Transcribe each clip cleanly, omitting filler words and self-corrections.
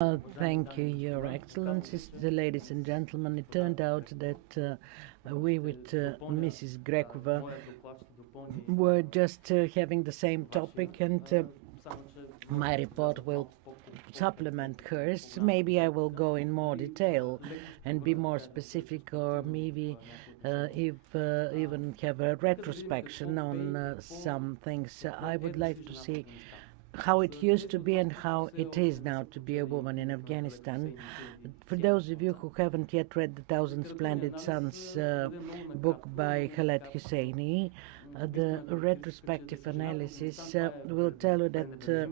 Thank you, Your Excellencies, the ladies and gentlemen. It turned out that we with Mrs. Grekova were just having the same topic, and my report will supplement hers. Maybe I will go in more detail and be more specific, or maybe if even have a retrospection on some things. I would like to see how it used to be and how it is now to be a woman in Afghanistan. For those of you who haven't yet read The Thousand Splendid Suns book by Khaled Hosseini, the retrospective analysis will tell you that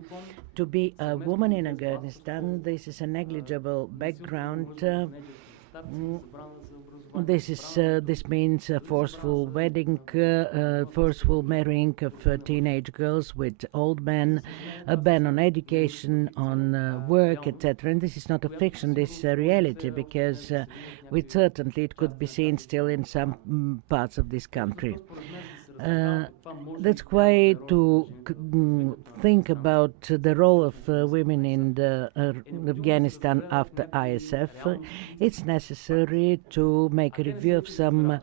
to be a woman in Afghanistan, this is a negligible background. This means a forceful wedding, forceful marrying of teenage girls with old men, a ban on education, on work, etc. And this is not a fiction, this is a reality, because with certainty it could be seen still in some parts of this country. That's why to think about the role of women in Afghanistan after ISAF, it's necessary to make a review of some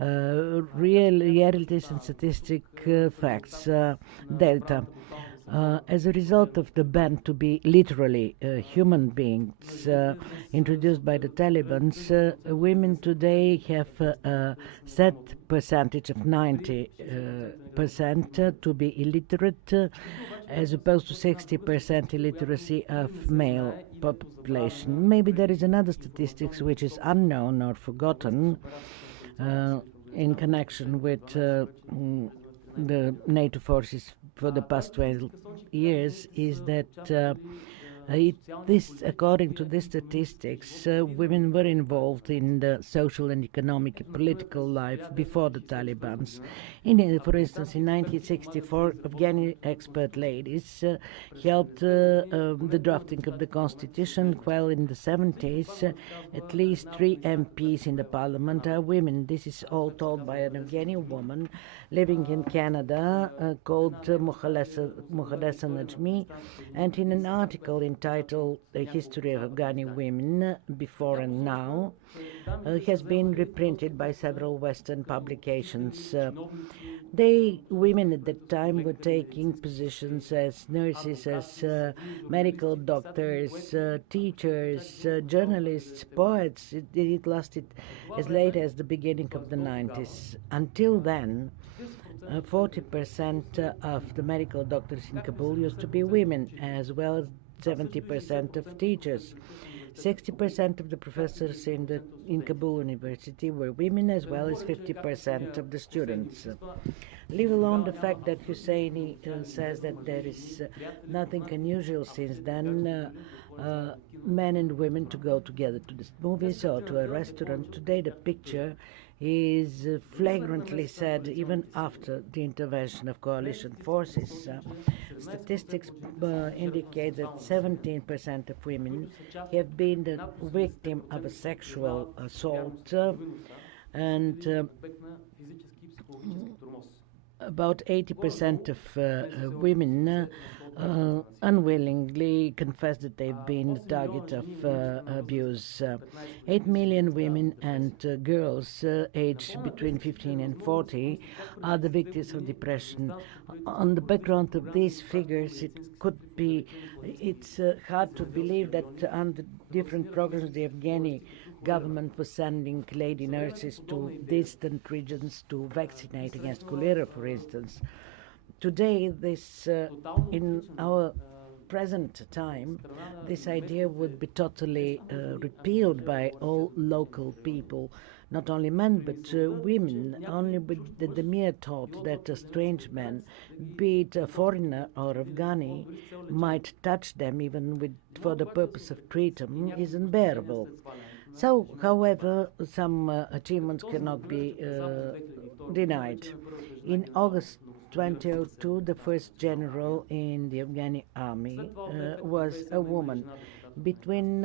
realities and statistic facts, data. As a result of the ban to be literally human beings introduced by the Taliban, women today have a set percentage of 90% to be illiterate, as opposed to 60% illiteracy of male population. Maybe there is another statistics which is unknown or forgotten in connection with the NATO forces for the past 12 years, is that according to these statistics, women were involved in the social and economic and political life before the Taliban. For instance, in 1964, Afghani expert ladies helped the drafting of the constitution, while in the 70s, at least 3 MPs in the parliament are women. This is all told by an Afghani woman living in Canada called Mukhadessa Najmi, and in an article entitled The History of Afghani Women Before and Now, has been reprinted by several Western publications. Women at that time were taking positions as nurses, as medical doctors, teachers, journalists, poets. It lasted as late as the beginning of the 90s. Until then, 40% of the medical doctors in Kabul used to be women, as well as 70% of teachers. 60% of the professors in Kabul University were women, as well as 50% of the students. Leave alone the fact that Husseini says that there is nothing unusual since then, men and women to go together to the movies or to a restaurant. Today the picture is flagrantly sad even after the intervention of coalition forces. Statistics indicate that 17% of women have been the victim of a sexual assault, and about 80% of women unwillingly confess that they've been the target of abuse. 8 million women and girls aged between 15 and 40 are the victims of depression. On the background of these figures, it's hard to believe that under different programs the Afghani government was sending lady nurses to distant regions to vaccinate against cholera, for instance. Today, in our present time, this idea would be totally repealed by all local people, not only men but women, only with the mere thought that a strange man, be it a foreigner or Afghani, might touch them even for the purpose of treatment is unbearable. So, however, some achievements cannot be denied. In August 2002, the first general in the Afghani army was a woman. Between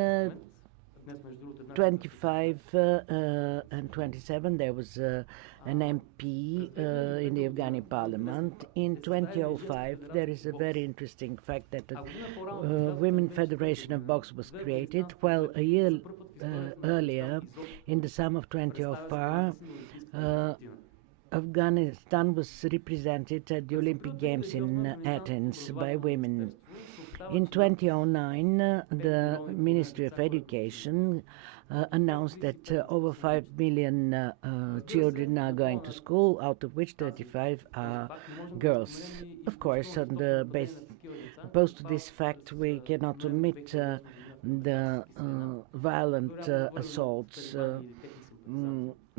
25 and 27, there was an MP in the Afghani parliament. In 2005, there is a very interesting fact that the Women Federation of Box was created, while a year earlier, in the summer of 2004, Afghanistan was represented at the Olympic Games in Athens by women. In 2009, the Ministry of Education announced that over 5 million children are going to school, out of which 35 are girls. Of course, on the opposed to this fact, we cannot omit the violent assaults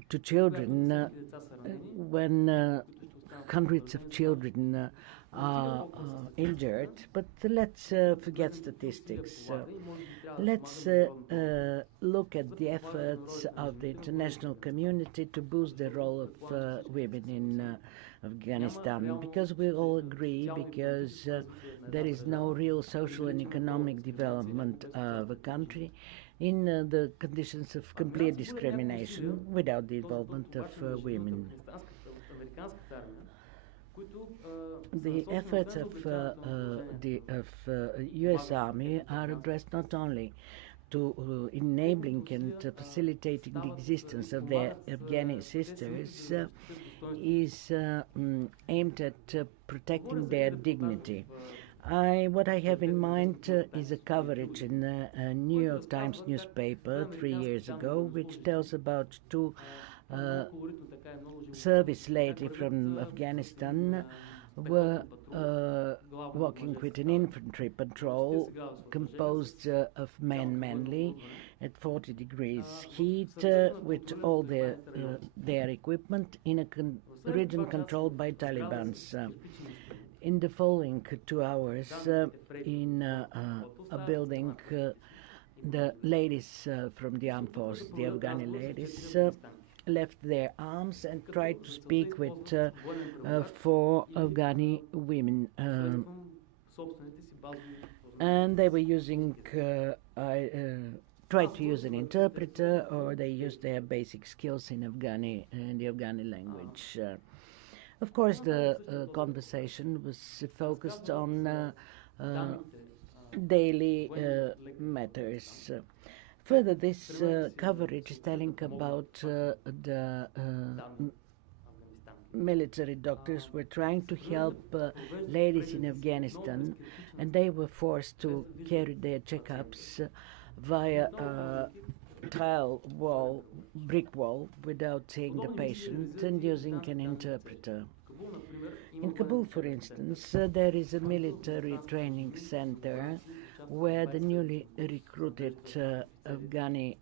to children when hundreds of children are injured. But let's forget statistics. Let's look at the efforts of the international community to boost the role of women in Afghanistan, because we all agree, because there is no real social and economic development of a country in the conditions of complete discrimination without the involvement of women. The efforts of the U.S. Army are addressed not only to enabling and facilitating the existence of their Afghani sisters, is aimed at protecting their dignity. What I have in mind is a coverage in the New York Times newspaper 3 years ago, which tells about two service lady from Afghanistan were walking with an infantry patrol composed of men mainly at 40 degrees heat with all their equipment in a region controlled by Taliban's. In the following 2 hours in a building, the ladies from the armed forces, the Afghani ladies, left their arms and tried to speak with 4 Afghani women. And they were using, tried to use an interpreter, or they used their basic skills in the Afghani language. Of course, the conversation was focused on daily matters. Further, this coverage is telling about the military doctors were trying to help ladies in Afghanistan, and they were forced to carry their checkups via brick wall, without seeing the patient and using an interpreter. In Kabul, for instance, there is a military training center where the newly recruited Afghani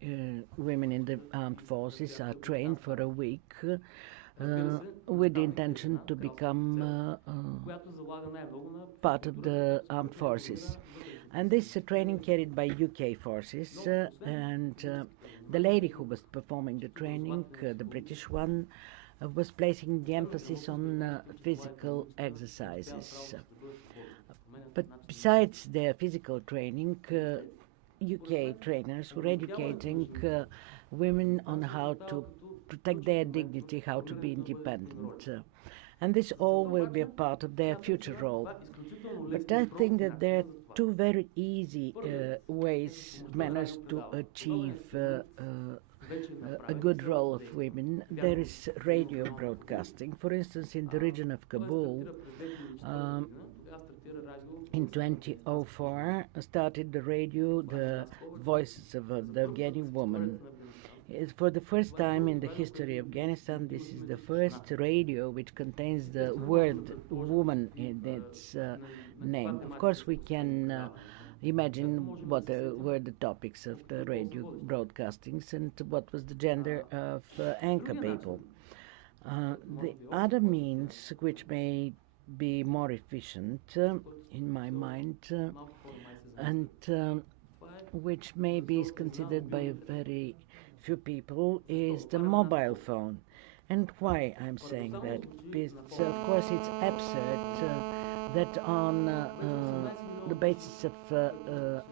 women in the armed forces are trained for a week with the intention to become part of the armed forces. And this training carried by UK forces, and the lady who was performing the training, the British one, was placing the emphasis on physical exercises. But besides their physical training, UK trainers were educating women on how to protect their dignity, how to be independent. And this all will be a part of their future role. But I think that there are 2 very easy manners to achieve a good role of women. There is radio broadcasting. For instance, in the region of Kabul, in 2004, started the radio, the voices of the Afghani woman. For the first time in the history of Afghanistan, this is the first radio which contains the word woman in its name. Of course, we can imagine what were the topics of the radio broadcastings and what was the gender of anchor people. The other means which may be more efficient, in my mind, and which maybe is considered by very few people, is the mobile phone. And why I'm saying that? Because, of course, it's absurd that on the basis of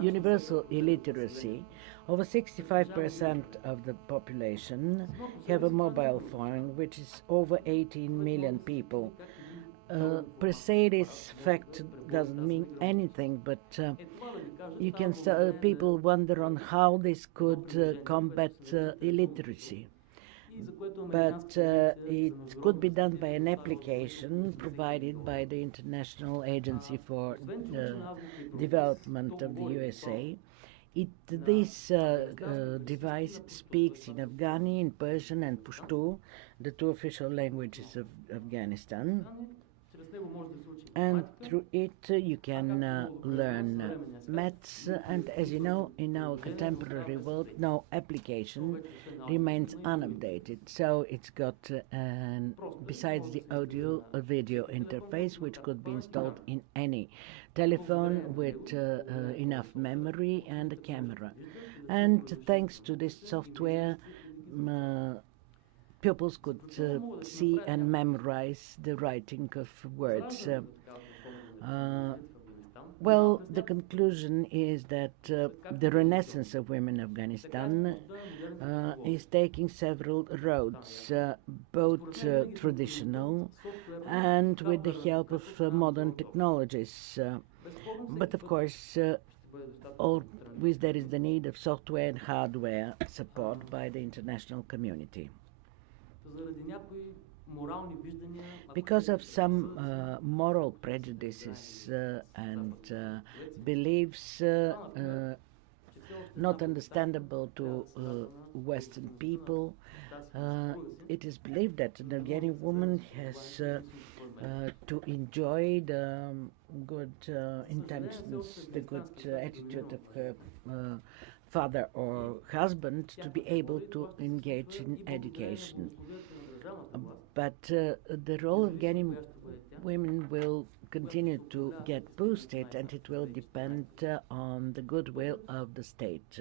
universal illiteracy. Over 65% of the population have a mobile phone, which is over 18 million people. Per se, this fact doesn't mean anything, but you can people wonder on how this could combat illiteracy. But it could be done by an application provided by the International Agency for the Development of the USA. This device speaks in Afghani, in Persian and Pashto, the two official languages of Afghanistan. And through it you can learn maths, and as you know, in our contemporary world, no application remains unupdated. So it's got, besides the audio, a video interface which could be installed in any telephone with enough memory and a camera. And thanks to this software, pupils could see and memorize the writing of words. Well, the conclusion is that the renaissance of women in Afghanistan is taking several roads, both traditional and with the help of modern technologies. But of course, always there is the need of software and hardware support by the international community. Because of some moral prejudices and beliefs not understandable to Western people, it is believed that an Afghani woman has to enjoy the good intentions, the good attitude of her father or husband to be able to engage in education. But the role of Afghani women will continue to get boosted, and it will depend on the goodwill of the state.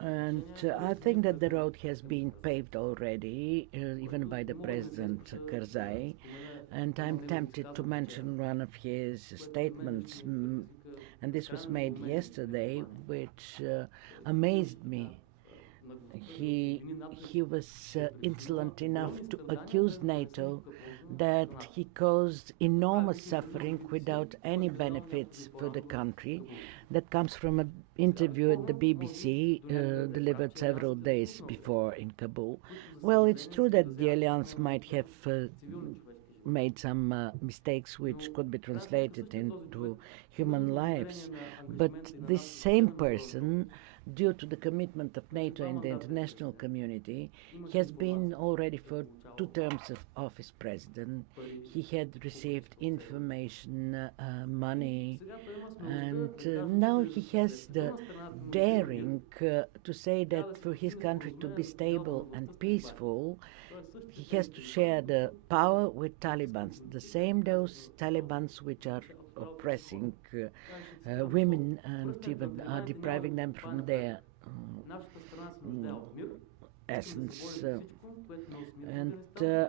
And I think that the road has been paved already, even by the President Karzai, and I'm tempted to mention one of his statements, and this was made yesterday, which amazed me. He was insolent enough to accuse NATO that he caused enormous suffering without any benefits for the country. That comes from an interview at the BBC delivered several days before in Kabul. Well, it's true that the alliance might have made some mistakes which could be translated into human lives, but this same person, due to the commitment of NATO and the international community, has been already for 2 terms of office president. He had received information, money, and now he has the daring to say that for his country to be stable and peaceful, he has to share the power with Taliban, the same those Talibans which are oppressing women and even are depriving them from their essence. And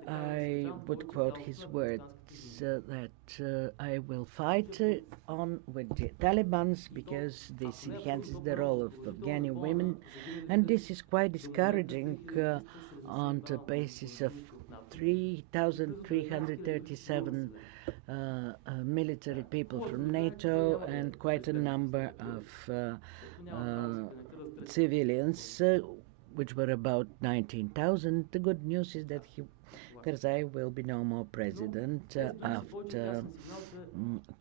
I would quote his words that I will fight on with the Taliban because this enhances the role of Afghani women, and this is quite discouraging on the basis of 3,337 military people from NATO and quite a number of civilians, which were about 19,000. The good news is that Karzai will be no more president after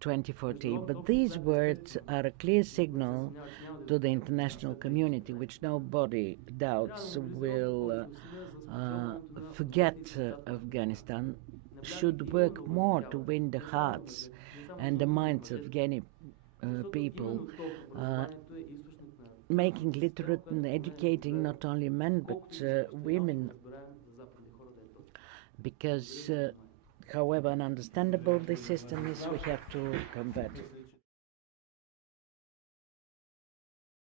2014. But these words are a clear signal to the international community, which nobody doubts will forget Afghanistan, should work more to win the hearts and the minds of Afghani people, making literate and educating not only men but women, because however ununderstandable this system is, we have to combat it.